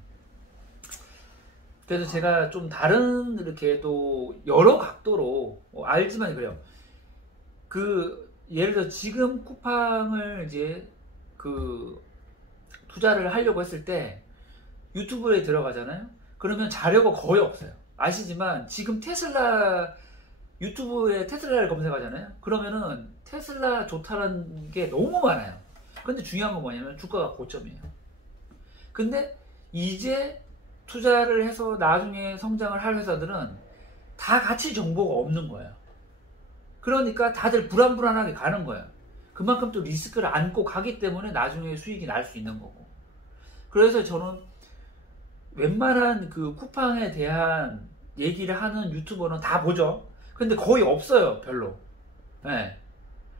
그래서 제가 좀 다른 이렇게 또 여러 각도로 알지만 그래요. 그 예를 들어 지금 쿠팡을 이제 그 투자를 하려고 했을 때 유튜브에 들어가잖아요. 그러면 자료가 거의 없어요. 아시지만 지금 테슬라 유튜브에 테슬라를 검색하잖아요. 그러면은 테슬라 좋다는 게 너무 많아요. 근데 중요한 건 뭐냐면 주가가 고점이에요. 근데 이제 투자를 해서 나중에 성장을 할 회사들은 다 같이 정보가 없는 거예요. 그러니까 다들 불안불안하게 가는 거예요. 그만큼 또 리스크를 안고 가기 때문에 나중에 수익이 날 수 있는 거고. 그래서 저는 웬만한 그 쿠팡에 대한 얘기를 하는 유튜버는 다 보죠. 근데 거의 없어요, 별로. 네.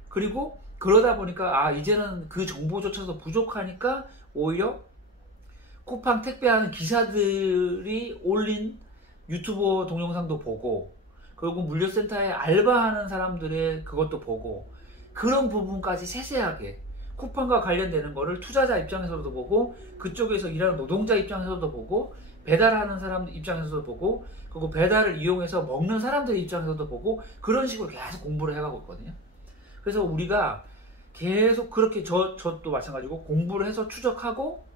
그리고 그러다 보니까 이제는 그 정보조차도 부족하니까 오히려 쿠팡 택배하는 기사들이 올린 유튜버 동영상도 보고, 그리고 물류센터에 알바하는 사람들의 그것도 보고, 그런 부분까지 세세하게 쿠팡과 관련되는 거를 투자자 입장에서도 보고, 그쪽에서 일하는 노동자 입장에서도 보고, 배달하는 사람 입장에서도 보고, 그리고 배달을 이용해서 먹는 사람들 입장에서도 보고, 그런 식으로 계속 공부를 해가고 있거든요. 그래서 우리가 계속 그렇게 저도 마찬가지고 공부를 해서 추적하고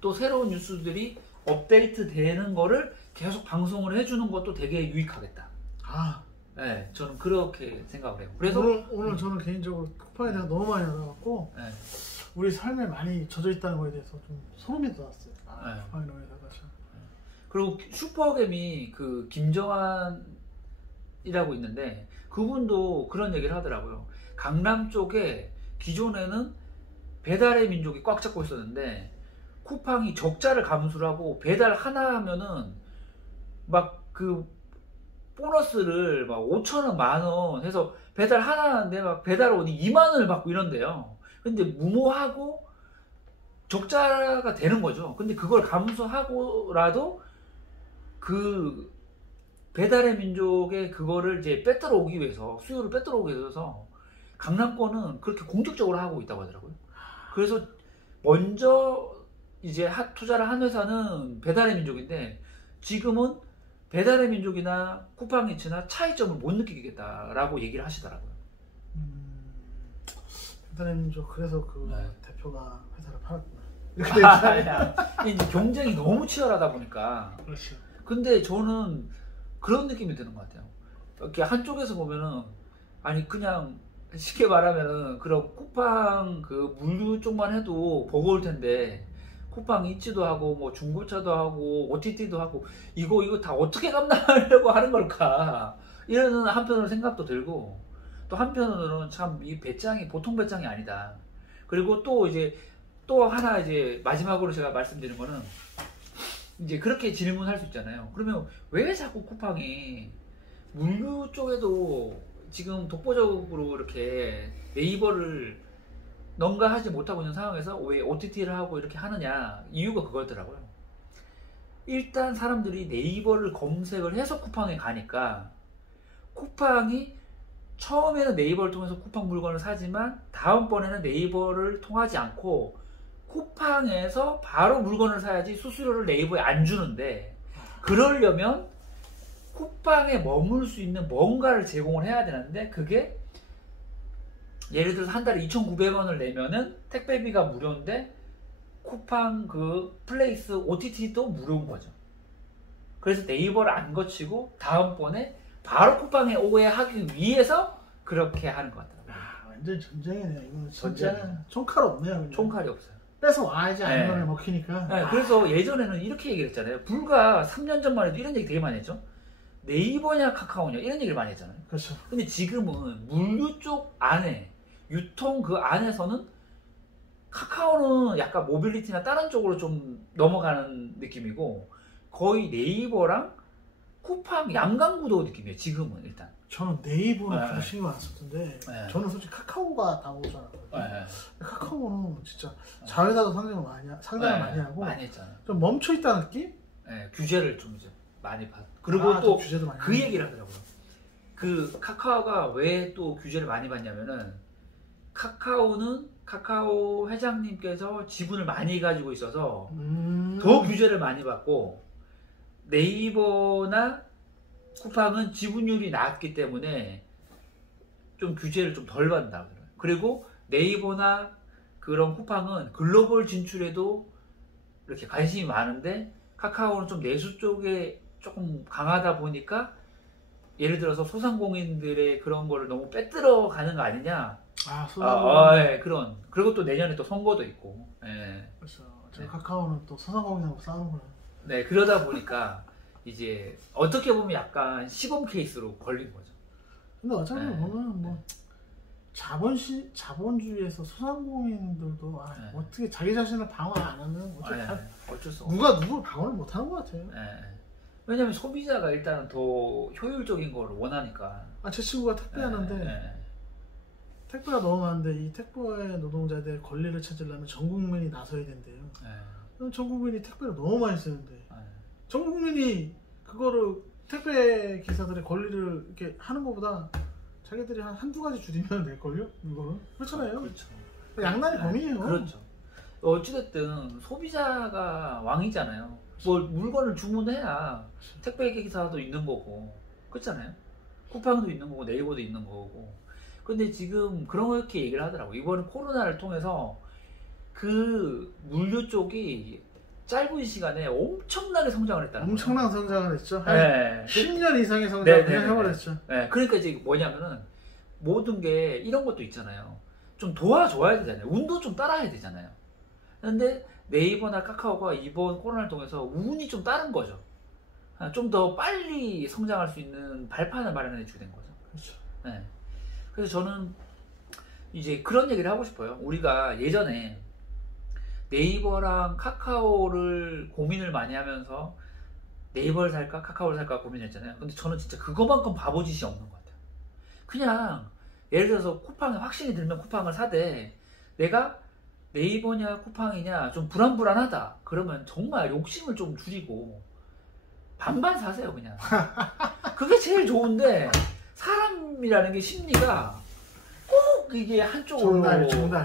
또 새로운 뉴스들이 업데이트 되는 거를 계속 방송을 해주는 것도 되게 유익하겠다. 네, 저는 그렇게 생각을 해요. 그래서 오늘 저는 개인적으로 쿠팡에 대해서 너무 많이 알아갖고 네. 우리 삶에 많이 젖어 있다는 거에 대해서 좀 소름이 돋았어요. 네. 쿠팡에 대해서. 그리고 슈퍼겜이 그 김정한이라고 있는데 그분도 그런 얘기를 하더라고요. 강남 쪽에 기존에는 배달의 민족이 꽉 잡고 있었는데 쿠팡이 적자를 감수를 하고 배달 하나 하면은 막 그 보너스를 막 5,000원, 10,000원 해서 배달 하나 하는데 막 배달원이 20,000원을 받고 이런대요. 근데 무모하고 적자가 되는 거죠. 근데 그걸 감수하고라도 그 배달의 민족의 그거를 이제 빼들어 오기 위해서, 수요를 빼들어 오기 위해서 강남권은 그렇게 공격적으로 하고 있다고 하더라고요. 그래서 먼저 이제 투자를 한 회사는 배달의 민족인데 지금은 배달의 민족이나 쿠팡이츠나 차이점을 못 느끼겠다라고 얘기를 하시더라고요. 대단님 저 그래서 그 네. 대표가 회사를 팔았구나. 이렇게 되잖아요. 이제 경쟁이 너무 치열하다 보니까. 그렇죠. 근데 저는 그런 느낌이 드는 것 같아요. 이렇게 한쪽에서 보면은 아니 그냥 쉽게 말하면은 그런 쿠팡 그 물류 쪽만 해도 버거울 텐데 쿠팡 이츠도 하고 뭐 중고차도 하고 OTT도 하고 이거 다 어떻게 감당하려고 하는 걸까 이런 한편으로 생각도 들고 또 한편으로는 참 이 배짱이 보통 배짱이 아니다. 그리고 또 이제 또 하나 이제 마지막으로 제가 말씀드리는 거는 이제 그렇게 질문할 수 있잖아요. 그러면 왜 자꾸 쿠팡이 물류 쪽에도 지금 독보적으로 이렇게 네이버를 능가하지 못하고 있는 상황에서 왜 OTT를 하고 이렇게 하느냐? 이유가 그거더라고요. 일단 사람들이 네이버를 검색을 해서 쿠팡에 가니까 쿠팡이 처음에는 네이버를 통해서 쿠팡 물건을 사지만 다음번에는 네이버를 통하지 않고 쿠팡에서 바로 물건을 사야지 수수료를 네이버에 안 주는데 그러려면 쿠팡에 머물 수 있는 뭔가를 제공을 해야 되는데 그게 예를 들어서 한 달에 2,900원을 내면은 택배비가 무료인데 쿠팡 그 플레이스 OTT도 무료인 거죠. 그래서 네이버를 안 거치고 다음번에 바로 쿠팡에 오게 하기 위해서 그렇게 하는 것 같더라고요. 아, 완전 전쟁이네요. 이거는 진짜 총칼 없네요. 그냥. 총칼이 없어요. 뺏어 와야지 네. 안면을 먹히니까. 네, 그래서 예전에는 이렇게 얘기를 했잖아요. 불과 3년 전만 해도 이런 얘기 되게 많이 했죠. 네이버냐 카카오냐 이런 얘기를 많이 했잖아요. 그렇죠. 근데 지금은 물류 쪽 안에 유통 그 안에서는 카카오는 약간 모빌리티나 다른 쪽으로 좀 넘어가는 느낌이고 거의 네이버랑 쿠팡 양강구도 느낌이에요. 지금은 일단. 저는 네이버는 그렇게 신경 안 썼던데 네. 저는 솔직히 카카오가 다 오지 않았거든요. 네. 카카오는 진짜 자회사도 상당히 많이 하고 많이 했잖아요. 좀 멈춰 있다는 느낌? 네, 규제를 좀 이제 많이 받. 그리고 또 그 많이 얘기를 하더라고요. 그 카카오가 왜 또 규제를 많이 받냐면은 카카오는 카카오 회장님께서 지분을 많이 가지고 있어서 더 규제를 많이 받고 네이버나 쿠팡은 지분율이 낮기 때문에 좀 규제를 좀 덜 받는다 그래요. 그리고 네이버나 그런 쿠팡은 글로벌 진출에도 이렇게 관심이 많은데 카카오는 좀 내수 쪽에 조금 강하다 보니까 예를 들어서 소상공인들의 그런 거를 너무 빼들어 가는 거 아니냐. 예, 그런. 그리고 또 내년에 또 선거도 있고. 예. 그렇죠. 저 카카오는 또 소상공인하고 싸우는구나. 네, 그러다 보니까 이제 어떻게 보면 약간 시범 케이스로 걸린 거죠. 근데 어차피 보면 뭐 자본주의에서 소상공인들도 어떻게 자기 자신을 방어 안 하면 어쩔 수 없어요. 누가 누구를 방어를 못 하는 것 같아요. 왜냐면 소비자가 일단은 더 효율적인 걸 원하니까. 제 친구가 택배하는데 택배가 너무 많은데 이 택배 노동자들의 권리를 찾으려면 전 국민이 나서야 된대요. 전 국민이 택배를 너무 많이 쓰는데 전 국민이 그거를 택배 기사들의 권리를 이렇게 하는 것보다 자기들이 한두 가지 줄이면 될걸요? 이거는? 그렇잖아요. 그렇죠. 양날의 검이에요. 그렇죠. 어찌됐든 소비자가 왕이잖아요. 뭐 물건을 주문해야 택배 기사도 있는 거고 그렇잖아요. 쿠팡도 있는 거고 네이버도 있는 거고. 근데 지금 그렇게 얘기를 하더라고요. 이번에 코로나를 통해서 그 물류 쪽이 짧은 시간에 엄청나게 성장을 했다는 거예요. 엄청난 성장을 했죠. 한 10년 이상의 성장을 해버렸죠. 그러니까 이제 뭐냐면은 모든 게 이런 것도 있잖아요. 좀 도와줘야 되잖아요. 운도 좀 따라야 되잖아요. 근데 네이버나 카카오가 이번 코로나를 통해서 운이 좀 따른 거죠. 좀 더 빨리 성장할 수 있는 발판을 마련해 주게 된 거죠. 그렇죠. 네. 그래서 저는 이제 그런 얘기를 하고 싶어요. 우리가 예전에 네이버랑 카카오를 고민을 많이 하면서 네이버를 살까 카카오를 살까 고민했잖아요. 근데 저는 진짜 그거만큼 바보짓이 없는 것 같아요. 그냥 예를 들어서 쿠팡에 확신이 들면 쿠팡을 사되 내가 네이버냐 쿠팡이냐 좀 불안불안하다 그러면 정말 욕심을 좀 줄이고 반반 사세요 그냥. 그게 제일 좋은데 사람이라는 게 심리가 꼭 이게 한쪽으로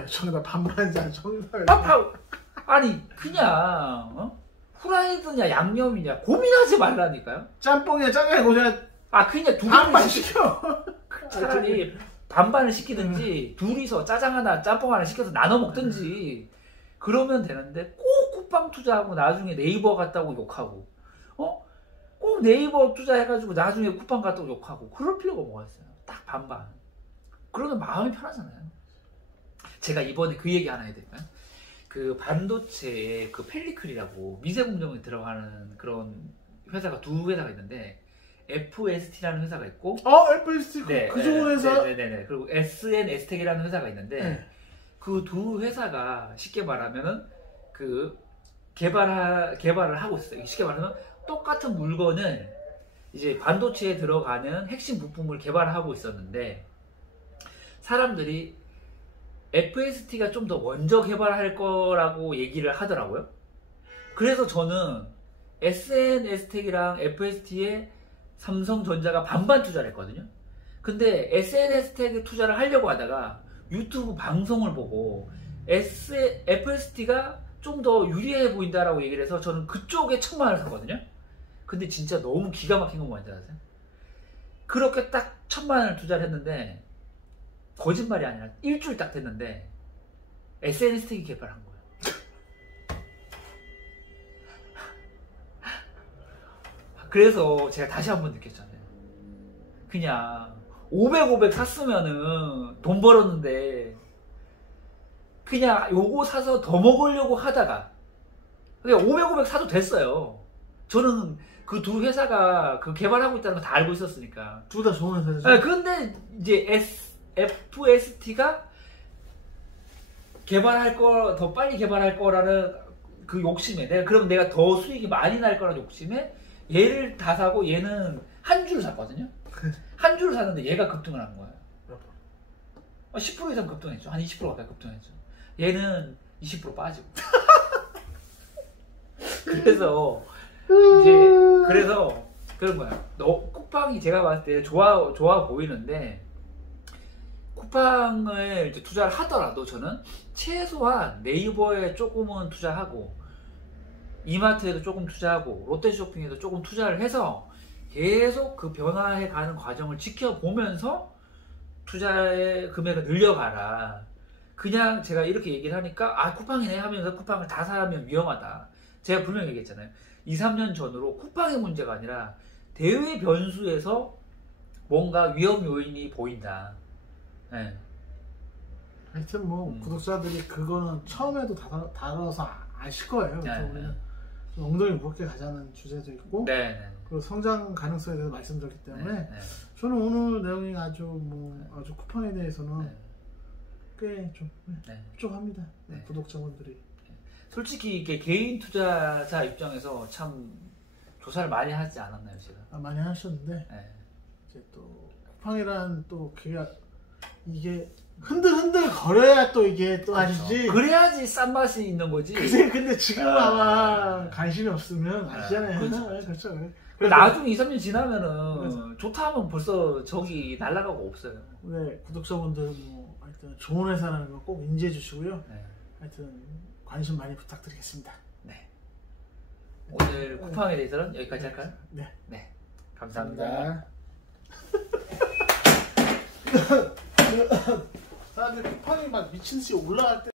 정답 반반이잖아. 정답. 아니 그냥 후라이드냐 양념이냐 고민하지 말라니까요. 짬뽕이냐 짜장이냐 그냥 그냥 두 반반 시켜. 차라리 반반을 시키든지 둘이서 짜장 하나 짬뽕 하나 시켜서 나눠 먹든지 그러면 되는데 꼭 쿠팡 투자하고 나중에 네이버 갔다고 욕하고 꼭 네이버 투자해가지고 나중에 쿠팡 갔다고 욕하고 그럴 필요가 뭐가 있어요. 딱 반반. 그러면 마음이 편하잖아요. 제가 이번에 그 얘기 하나 해야 될까요? 그 반도체에 그 펠리클이라고 미세 공정에 들어가는 그런 회사가 두 회사가 있는데 FST라는 회사가 있고 FST 그 좋은 회사? 네네네. 그리고 SNS텍이라는 회사가 있는데 그 두 회사가 쉽게 말하면은 그 개발을 하고 있어요. 쉽게 말하면 똑같은 물건을 이제 반도체에 들어가는 핵심 부품을 개발하고 있었는데 사람들이 FST가 좀 더 먼저 개발할 거라고 얘기를 하더라고요. 그래서 저는 SNS텍이랑 FST에 삼성전자가 반반 투자를 했거든요. 근데 SNS텍에 투자를 하려고 하다가 유튜브 방송을 보고 FST가 좀 더 유리해 보인다라고 얘기를 해서 저는 그쪽에 1,000만 원을 샀거든요. 근데 진짜 너무 기가 막힌 건 뭔지 아세요? 그렇게 딱 1,000만 원을 투자를 했는데 거짓말이 아니라 일주일 딱 됐는데 SNS텍이 개발한 거예요. 그래서 제가 다시 한번 느꼈잖아요. 그냥 500 샀으면은 돈 벌었는데 그냥 요거 사서 더 먹으려고 하다가 그냥 500 사도 됐어요. 저는 그 두 회사가 그 개발하고 있다는 거 다 알고 있었으니까. 둘 다 좋은 회사죠. 근데 이제 FST가 더 빨리 개발할 거라는 그 욕심에 그럼 내가 더 수익이 많이 날 거라는 욕심에 얘를 다 사고 얘는 한 주를 샀거든요. 한 주를 샀는데 얘가 급등을 한 거예요. 10% 이상 급등했죠. 한 20% 가까이 급등했죠. 얘는 20% 빠지고. 그래서 그런 거야. 쿠팡이 제가 봤을 때 좋아 보이는데 쿠팡을 이제 투자를 하더라도 저는 최소한 네이버에 조금은 투자하고 이마트에도 조금 투자하고 롯데쇼핑에도 조금 투자를 해서 계속 그 변화해 가는 과정을 지켜보면서 투자의 금액을 늘려가라. 그냥 제가 이렇게 얘기를 하니까 쿠팡이네 하면서 쿠팡을 다 사면 위험하다. 제가 분명히 얘기했잖아요. 2, 3년 전으로 쿠팡의 문제가 아니라 대외 변수에서 뭔가 위험 요인이 보인다. 네. 하여튼 구독자들이 그거는 처음에도 다뤄서 아실 거예요. 우리는 좀 엉덩이 무겁게 가자는 주제도 있고 그리고 성장 가능성에 대해서 말씀드렸기 때문에 저는 오늘 내용이 아주 쿠팡에 대해서는 꽤 좀 흡족합니다. 구독자분들이. 솔직히 이게 개인 투자자 입장에서 참 조사를 많이 하지 않았나요, 제가? 많이 하셨는데 이제 또 쿠팡이란 또 이게 흔들흔들 거려야 또 이게 또 아시지? 그래야지 싼 맛이 있는 거지. 근데 지금 아마 관심이 없으면 아시잖아요. 그렇죠. 나중에 2, 3년 지나면은 좋다 하면 벌써 저기 날아가고 없어요. 네, 구독자분들 하여튼 좋은 회사라는 거 꼭 인지해 주시고요. 하여튼 관심 많이 부탁드리겠습니다. 네. 오늘 쿠팡에 대해서는 여기까지 할까요? 네. 감사합니다. 사람들이 쿠팡이 막 미친듯이 올라갈 때